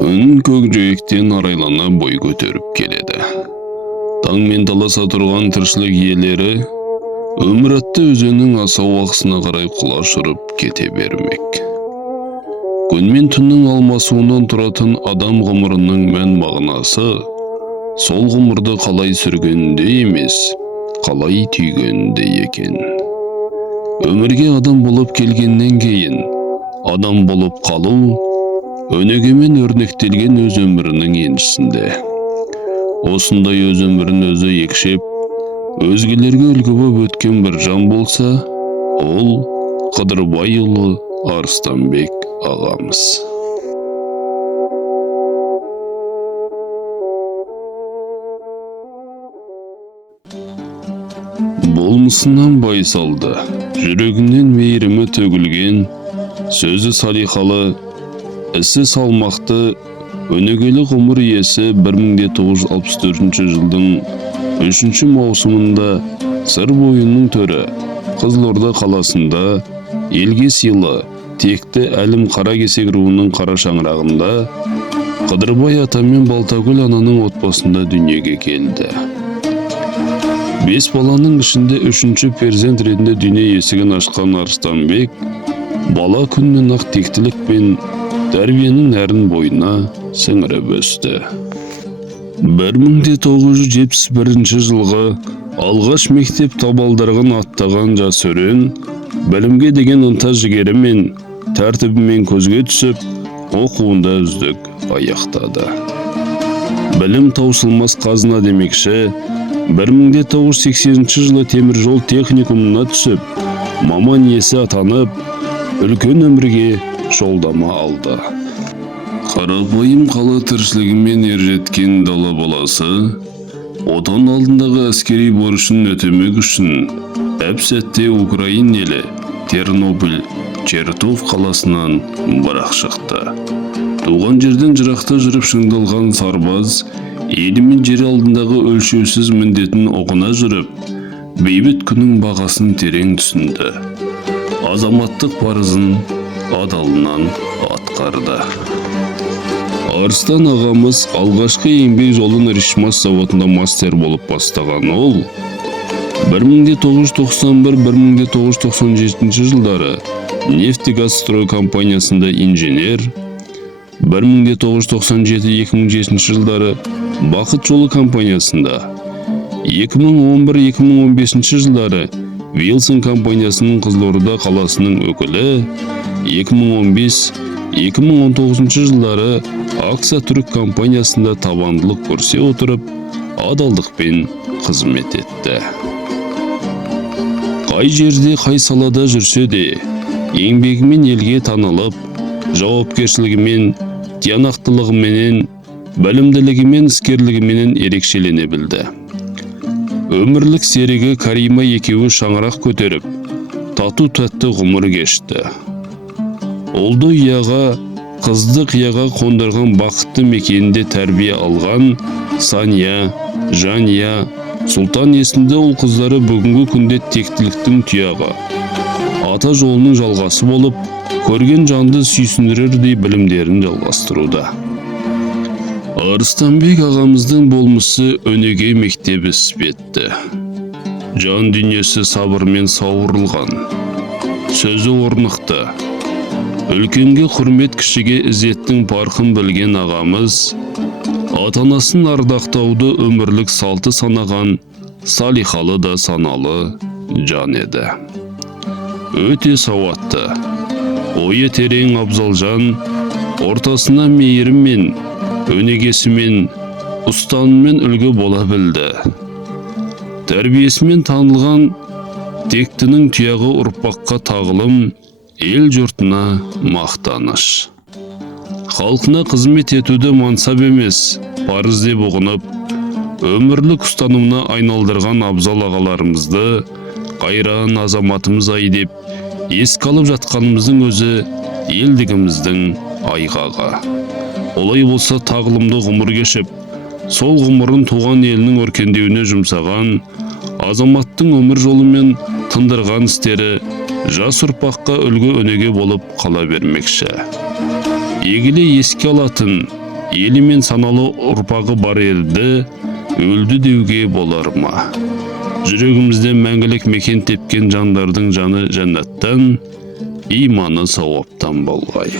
Күн көкжиектен арайлана бой көтеріп келеді. Таңмен таласа тұрған тіршілік иелері өмір атты өзеннің асау ағысына қарай құлаш ұрып кете бермек. Күн мен түннің алмасуынан тұратын адам ғұмырының мән мағынасы сол ғұмырды қалай сүргенде емес, қалай түйгенде екен. Өмірге адам болып келгеннен кейін адам болып қалу өнегемен өрнектелген өз өмірінің еншісінде. Осындай өз өмірін өзі екшеп, өзгелерге үлгі боп өткен бір жан болса, ол Қыдырбайұлы Арыстанбек ағамыз. Болмысынан байсалды, жүрегінен мейірімі төгілген, сөзі салиқалы, ісі салмақты, өнегелі ғұмыр иесі 1964 жылдың 3 маусымында сыр бойының төрі Қызылорда қаласында елге сыйлы текті Әлім Қаракесек руының қара шаңырағында Қыдырбай ата мен Балтагүл ананың отбасында дүниеге келді. 5 баланың ішінде 3-ші перзент ретінде дүние есігін ашқан Арыстанбек бала күннен ақ тектілік пен тәрбиенің нәрін бойына сіңіріп өсті. 1971 жылғы алғаш мектеп табалдырығын аттаған жас өрен білімге деген ынта жігерімен, тәртібімен көзге түсіп, оқуында үздік аяқтады. Білім таусылмас қазына демекші, 1980 жылы темір жол техникумына түсіп, маман иесі атанып, үлкен өмірге жолдама алды. Қарапайым қала тіршілігімен ержеткен дала баласы, отан алдындағы әскери борышын өтемек үшін әп-сәтте Украин елі Тернопіль, Чертов қаласынан бірақ шықты. Туған жерден жырақта жүріп шыңдалған сарбаз, елі мен жер алдындағы өлшеусіз міндетін ұғына жүріп, бейбіт күннің бағасын терең түсінді. Азаматтық парызын адалынан атқарды. Арыстан ағамыз алғашқы еңбек жолын Ришмас заводында мастер болып бастаған ол, 1991-1997 жылдары Нефтегазстрой компаниясында инженер, 1997-2007 жылдары Бақыт жолы компаниясында, 2011-2015 жылдары Вилсон компаниясының Қызылорда қаласының өкілі, 2015-2019 жылдары Акса Түрік компаниясында табандылық көрсе отырып, адалдықпен қызмет етті. Қай жерде, қай салада жүрсе де, еңбегімен елге танылып, жауапкершілігімен, тиянақтылығыменен, білімділігімен, іскерлігіменен ерекшелене білді. Өмірлік серігі Карима екеуі шаңырақ көтеріп, тату-тәтті ғұмыр кешті. Олды ұяға, қызды қияға қондырған бақытты мекенінде тәрбие алған Сания, Жания, Сұлтан есімді ұл қыздары бүгінгі күнде тектіліктің тұяғы, ата жолының жалғасы болып, көрген жанды сүйсіндірердей білімдерін жалғастыруда. Арыстанбек ағамыздың болмысы өнеге мектеп іспетті. Жан дүниесі сабырмен сауырылған, сөзі орнықты. Үлкенге құрмет, кішіге ізеттің парқын білген ағамыз, атанасын ардақтауды өмірлік салты санаған, салиқалы да саналы жан еді. Өте сауатты, ойы терең абзал жан, ортасына мейіріммен, өнегесімен, ұстаныммен үлгі бола білді. Тәрбиесімен танылған тектінің тұяғы ұрпаққа тағылым, ел жұртына мақтаныш. Халқына қызмет етуді мансап емес, парыз деп ұғынып, өмірлік ұстанымына айналдырған абзал ағаларымызды қайран азаматымыз-ай деп еске алып жатқанымыздың өзі елдігіміздің айғағы. Олай болса тағылымды ғұмыр кешіп, сол ғұмырын туған елінің өркендеуіне жұмсаған, азаматтың өмір жолымен тындырған істері жас ұрпаққа үлгі өнеге болып қала бермекші. Егіле еске алатын, Елі мен саналы ұрпағы бар елді өлді деуге болар ма? Жүрегімізде мәңгілік мекен тепкен жандардың жаны жәннаттан, иманы сауаптан болғай.